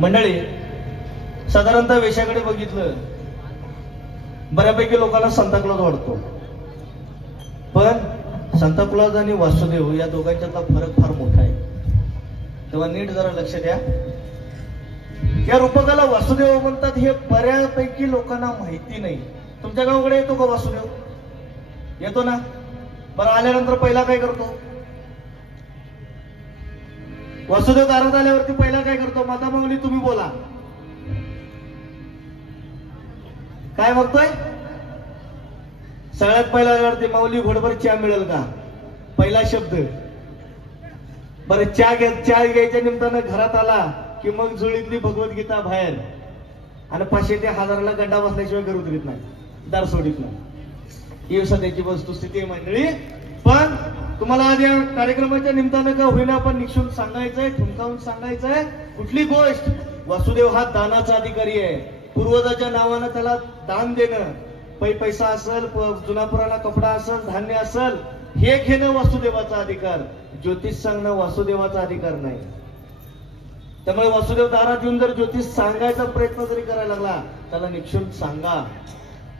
मंडळी, साधारणतः वेशाकडे बघितलं बऱ्यापैकी लोकांना सांताक्लॉज वाटतो, पण सांताक्लॉज आणि वासुदेव या दोघांच्यातला फरक फार मोठा आहे. तेव्हा नीट जरा लक्ष द्या. या रूपकाला वासुदेव म्हणतात हे बऱ्यापैकी लोकांना माहिती नाही. तुमच्या गावाकडे येतो का वासुदेव? येतो ना? बरं, आल्यानंतर पहिला काय करतो? वासुदेव दारात आल्यावरती पहिला काय करतो? माता माऊली तुम्ही बोला, काय बघतोय? सगळ्यात पहिला आल्यावरती माऊली घोडभर चहा मिळेल का? पहिला शब्द. बरं, चहा घ्यायच्या निमित्तानं घरात आला की मग जुळीतली भगवद्गीता बाहेर, आणि 500 ते 1000ला गड्डा बसल्याशिवाय घर उतरत नाही, दार सोडित नाही. ही सध्याची वस्तुस्थिती आहे मंडळी. पण तुम्हाला आज या कार्यक्रमाच्या निमित्तानं का होईना पण निक्षून सांगायचंय, ठुमकावून सांगायचंय कुठली गोष्ट. वासुदेव हा दानाचा अधिकारी आहे. पूर्वजाच्या नावानं त्याला दान देणं, पैसा असेल, जुना पुराणा कपडा असेल, धान्य असेल, हे घेणं वासुदेवाचा अधिकार. ज्योतिष सांगणं वासुदेवाचा अधिकार नाही. त्यामुळे वासुदेव दारात येऊन जर ज्योतिष सांगायचा प्रयत्न जरी करायला लागला, त्याला निक्षून सांगा.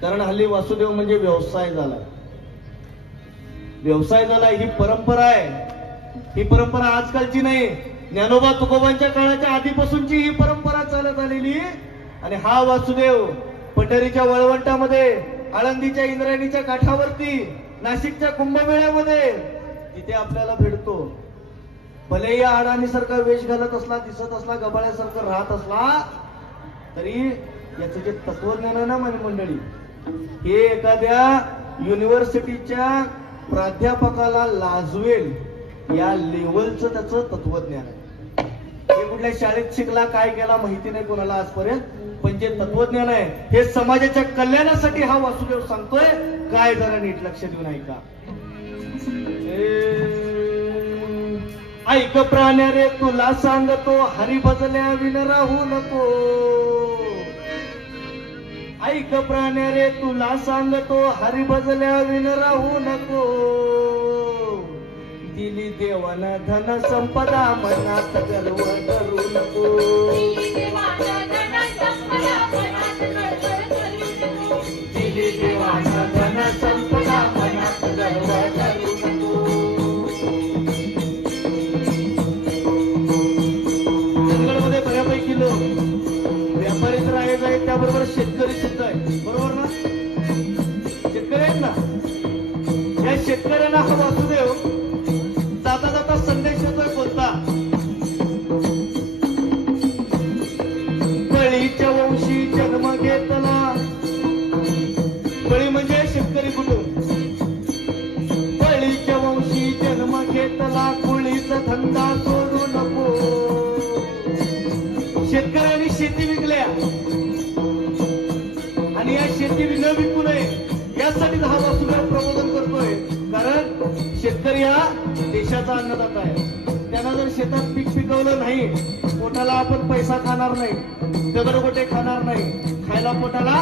कारण हल्ली वासुदेव म्हणजे व्यवसाय झाला. व्यवसाय झाला, ही परंपरा आहे. ही परंपरा आजकालची नाही, ज्ञानोबा तुकोबांच्या काळाच्या आधीपासूनची ही परंपरा चालत आलेली. आणि हा वासुदेव पंढरीच्या वळवंटामध्ये, आळंदीच्या इंद्रायणीच्या काठावरती, नाशिकच्या कुंभमेळ्यामध्ये तिथे आपल्याला भेटतो. भले या अडाणीसारखा वेश घालत असला, दिसत असला, गबाळ्यासारखं राहत असला, तरी याचं जे तत्वज्ञान आहे ना माझी मंडळी, हे एखाद्या युनिव्हर्सिटीच्या प्राध्यापकाला लाजवेल या लेवलचं त्याचं तत्वज्ञान आहे. हे कुठल्या शाळेत शिकला, काय केला माहिती नाही कोणाला आजपर्यंत, पण जे तत्वज्ञान आहे हे समाजाच्या कल्याणासाठी हा वासुदेव सांगतोय. काय जरा नीट लक्ष देऊन ऐका. ऐक प्राण्या रे तुला सांगतो, हरी भजल्या विन राहू नको. ऐक प्राण्या रे तुला सांगतो, हरी भजल्या विन राहू नको. दिली देवानं धन संपदा, मनात गर्व करू नको. दिली देवानं धन संपदा, मनात गर्व करू नको. जंगलमध्ये बऱ्यापैकी लोक व्यापारी तर आहेत, त्याबरोबर शेतकरी सुद्धा आहे, बरोबर ना? शेतकरी आहेत ना? या शेतकऱ्यांना हा वासुदेव जाता जाता संदेश देतोय कोणता? बळीच्या वंशी जन्म घेतला. बळी म्हणजे शेतकरी कुटुंब. बळीच्या वंशी जन्म घेतला, कुळीचा धंदा सोडू नको. शेतकऱ्यांनी शेती विकल्या आणि या शेती न विकू नये यासाठी हा वासुदेव प्रबोधन करतोय. कारण शेतकरी हा देशाचा अन्नदाता आहे. त्यांना जर शेतात पीक पिकवलं नाही, पोटाला आपण पैसा खाणार नाही, दगडगोटे खाणार नाही, खायला पोटाला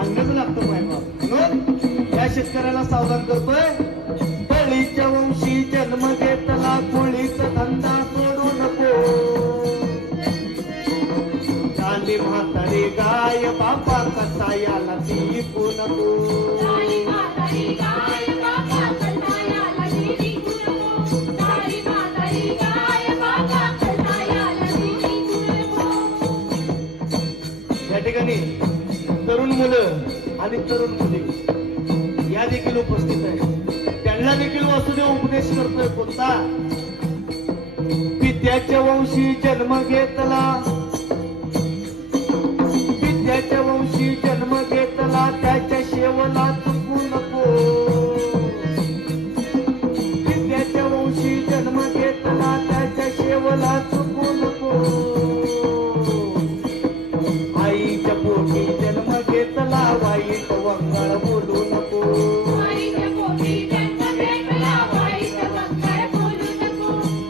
अन्नच लागतं पाहिजे. म्हणून या शेतकऱ्याला सावधान करतोय. बळीच्या वंशी जन्म घेतला, कुळीचा धंदा सोडू नको. झाली म्हातारी गाय, बापा कसा याला विकू नको. या ठिकाणी तरुण मुलं आणि तरुण मुली या देखील उपस्थित आहेत. त्यांना देखील वासुदेव उपदेश करतोय कोणता? विद्याच्या वंशी जन्म घेतला, विद्याच्या वंशी जन्म घेतला, त्याच्या शेवला चुकू नको. विद्याच्या वंशी जन्म घेतला, त्याच्या शेवला चुकू नको. आईच्या पोटी जन्म घेतला, वाईट वंगाळ बोलू नको. आईच्या पोटी जन्म घेतला, वाईट वंगाळ बोलू नको.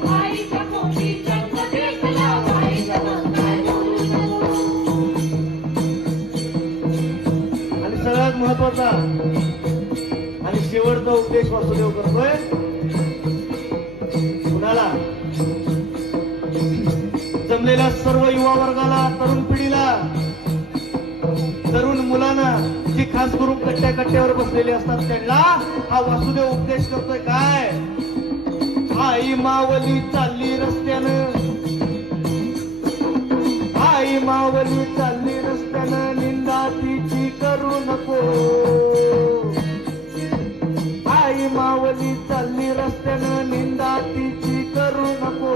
आईच्या पोटी जन्म घेतला, वाईट वंगाळ बोलू नको. आणि सगळ्यात महत्वाचा आणि शेवटचा उपदेश वासुदेव करतोय कुणाला? जमलेल्या सर्व युवा वर्गाला, तरुण पिढीला, तरुण मुलांना, जी खास करून कट्ट्या कट्ट्यावर बसलेले असतात त्यांना हा वासुदेव उपदेश करतोय काय? आई मावली चालली रस्त्यानं, आई मावली चालली रस्त्यानं, निंदा तिची करू नको. आई मावली चालली रस्त्यानं, निंदा तिची करू नको.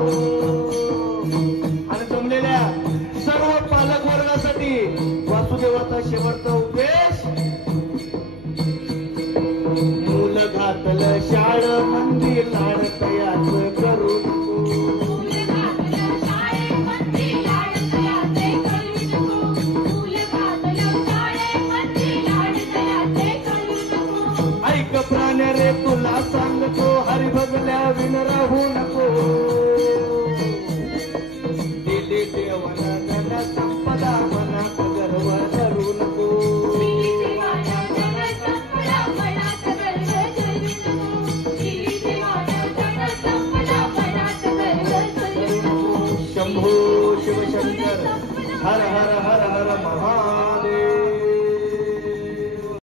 आणि जमलेल्या सर्व पालक वर्गासाठी वासुदेवाचा शेवटचा उपदेश, मूल घातलं शाळ मंदी लाड तयाच करू नको. ऐक प्राण्या रे तुला सांगतो, हरिभगल्या विन राहू नको. दिली देवानं धन संपदा, मनात गर्व धरू नको. शंभो शिवशंकर, हर हर हर हर महादेव.